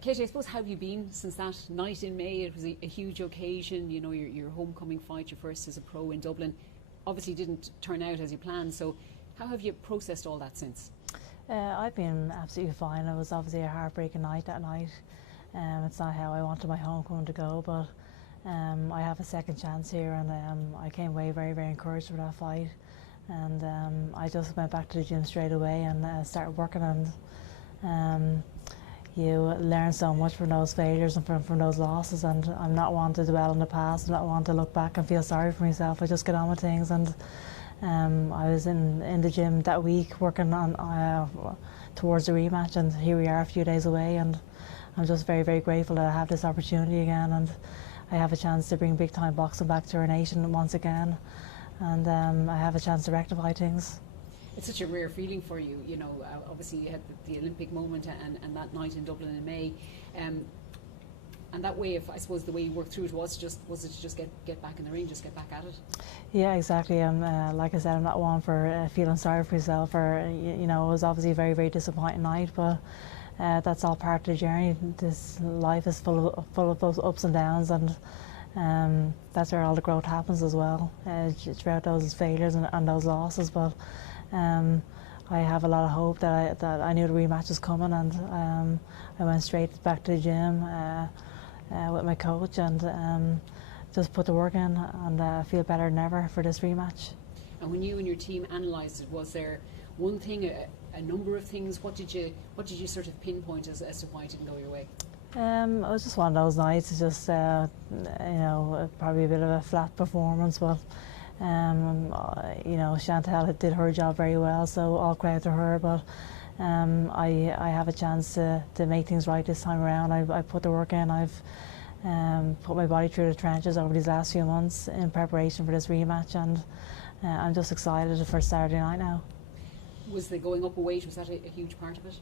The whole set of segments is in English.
Katie, I suppose, how have you been since that night in May? It was a huge occasion, you know, your homecoming fight, your first as a pro in Dublin. Obviously didn't turn out as you planned, so how have you processed all that since? I've been absolutely fine. It was obviously a heartbreaking night that night. It's not how I wanted my homecoming to go, but I have a second chance here, and I came away very, very encouraged for that fight. And I just went back to the gym straight away and started working, and you learn so much from those failures and from those losses, and I'm not one to dwell in the past. I'm not one to look back and feel sorry for myself. I just get on with things, and I was in the gym that week working on towards the rematch, and here we are a few days away, and I'm just very, very grateful that I have this opportunity again, and I have a chance to bring big time boxing back to our nation once again, and I have a chance to rectify things. It's such a rare feeling for you, you know, obviously you had the Olympic moment and that night in Dublin in May, and that way, I suppose the way you worked through it was it to just get back in the ring, just get back at it? Yeah, exactly. Like I said, I'm not one for feeling sorry for myself, or you know, it was obviously a very, very disappointing night, but that's all part of the journey. This life is full of those ups and downs, and that's where all the growth happens as well, throughout those failures and those losses. But I have a lot of hope that I knew the rematch was coming, and I went straight back to the gym with my coach, and just put the work in, and feel better than ever for this rematch. And when you and your team analysed it, was there one thing, a number of things? What did you sort of pinpoint as to why it didn't go your way? It was just one of those nights. It's just you know, probably a bit of a flat performance, but you know, Chantelle did her job very well, so all credit to her. But I have a chance to make things right this time around. I put the work in. I've put my body through the trenches over these last few months in preparation for this rematch, and I'm just excited for Saturday night now. Was the going up a weight, was that a huge part of it?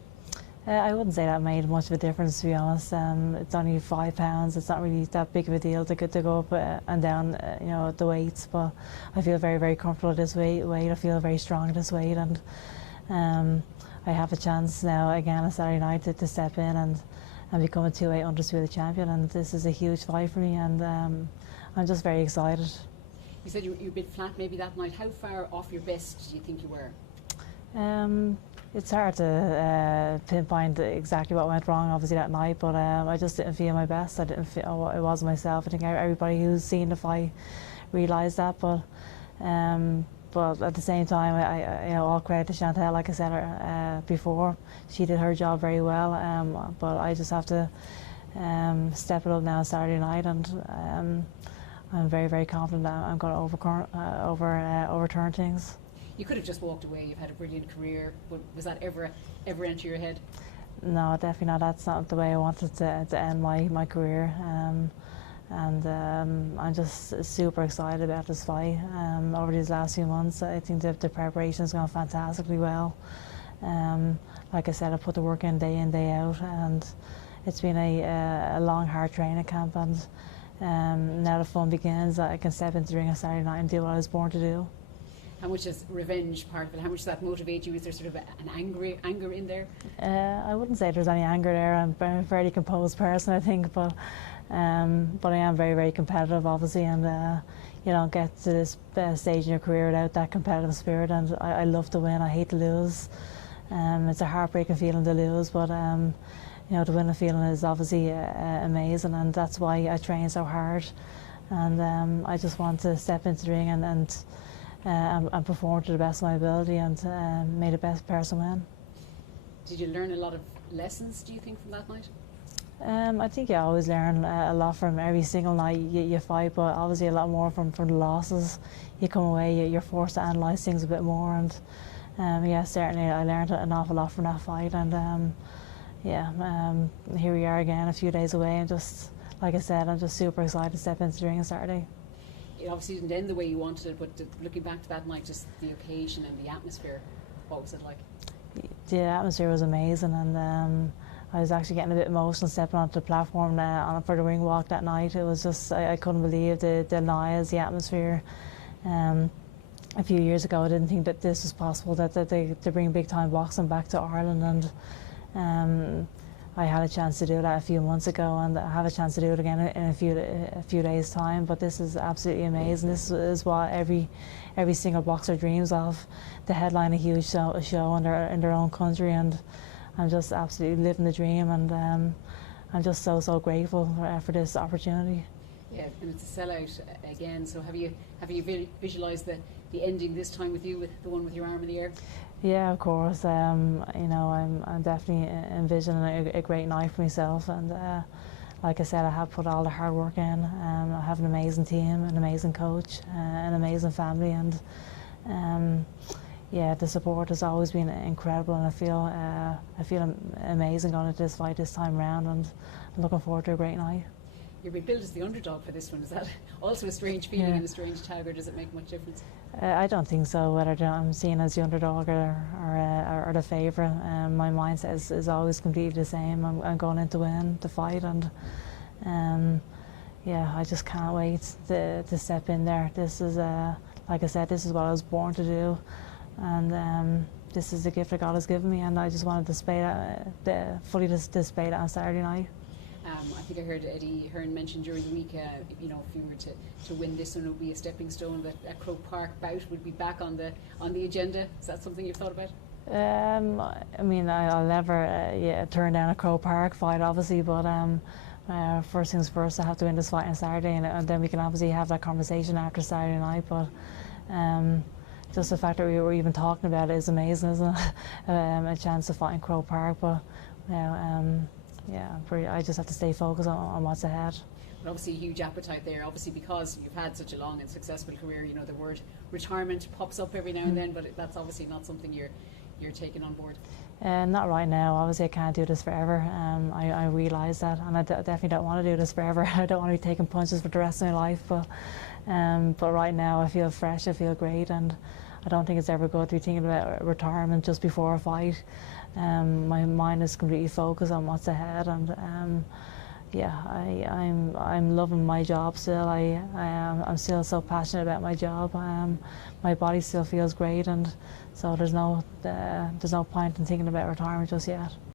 I wouldn't say that made much of a difference, to be honest. It's only 5 pounds. It's not really that big of a deal to go up and down, you know, the weights. But I feel very, very comfortable at this weight. I feel very strong at this weight, and I have a chance now again on Saturday night to step in and become a 2-weight undisputed champion. And this is a huge fight for me, and I'm just very excited. You said you were a bit flat maybe that night. How far off your best do you think you were? It's hard to pinpoint exactly what went wrong, obviously, that night, but I just didn't feel my best. I didn't feel what it was myself. I think everybody who's seen the fight realised that, but at the same time, I you know, all credit to Chantelle. Like I said before, she did her job very well, but I just have to step it up now Saturday night, and I'm very, very confident that I'm going to overturn things. You could have just walked away. You've had a brilliant career, but was that ever enter your head? No, definitely not. That's not the way I wanted to end my career. I'm just super excited about this fight. Over these last few months, I think the preparation has gone fantastically well. Like I said, I put the work in, day out, and it's been a long, hard training camp. And now the fun begins. I can step into the ring on Saturday night and do what I was born to do. How much is revenge part of it? How much does that motivate you? Is there sort of an anger in there? I wouldn't say there's any anger there. I'm a fairly composed person, I think, but I am very, very competitive, obviously, and you don't get to this stage in your career without that competitive spirit. And I love to win. I hate to lose. It's a heartbreaking feeling to lose, but you know, the winning feeling is obviously amazing, and that's why I train so hard. And I just want to step into the ring and perform to the best of my ability, and may the best person win. Did you learn a lot of lessons, do you think, from that night? I think you always learn a lot from every single night you fight, but obviously a lot more from the losses. You come away, you're forced to analyse things a bit more, and yeah, certainly I learned an awful lot from that fight, and yeah, here we are again a few days away, and just, like I said, I'm just super excited to step into the ring on Saturday. It obviously didn't end the way you wanted it, but looking back to that night, just the occasion and the atmosphere, what was it like? The atmosphere was amazing, and I was actually getting a bit emotional stepping onto the platform for the ring walk that night. It was just, I couldn't believe the noise, the atmosphere. A few years ago, I didn't think that this was possible, that they bring big time boxing back to Ireland, and I had a chance to do that a few months ago, and I have a chance to do it again in a few days' time. But this is absolutely amazing. This is what every single boxer dreams of, to headline a huge show in their own country, and I'm just absolutely living the dream, and I'm just so grateful for this opportunity. Yeah, and it's a sellout again. So have you visualised the ending this time with you, with the one with your arm in the air? Yeah, of course. You know, I'm definitely envisioning a great night for myself, and like I said, I have put all the hard work in. I have an amazing team, an amazing coach, an amazing family, and yeah, the support has always been incredible, and I feel amazing going into this fight this time round, and I'm looking forward to a great night. You're being billed as the underdog for this one. Is that also a strange feeling and a strange tag, or does it make much difference? I don't think so, whether I'm seen as the underdog or the favourite. My mindset is always completely the same. I'm going in to win the fight, and yeah, I just can't wait to step in there. This is, like I said, this is what I was born to do, and this is the gift that God has given me, and I just wanted to display that, fully display that on Saturday night. I think I heard Eddie Hearn mention during the week, you know, if you were to win this one, it would be a stepping stone, that a Croke Park bout would be back on the agenda. Is that something you've thought about? I mean, I'll never turn down a Croke Park fight, obviously, but first things first, I have to win this fight on Saturday, and then we can obviously have that conversation after Saturday night. But just the fact that we were even talking about it is amazing, isn't it? A chance to fight in Croke Park, but you know, yeah, I just have to stay focused on what's ahead. But obviously a huge appetite there, obviously because you've had such a long and successful career. You know, the word retirement pops up every now and then, but that's obviously not something you're taking on board. Not right now. Obviously I can't do this forever. I realise that, and I definitely don't want to do this forever. I don't want to be taking punches for the rest of my life, but right now I feel fresh, I feel great, and I don't think it's ever good to be thinking about retirement just before a fight. My mind is completely focused on what's ahead, and yeah, I'm loving my job still. I'm still so passionate about my job. My body still feels great, and so there's no point in thinking about retirement just yet.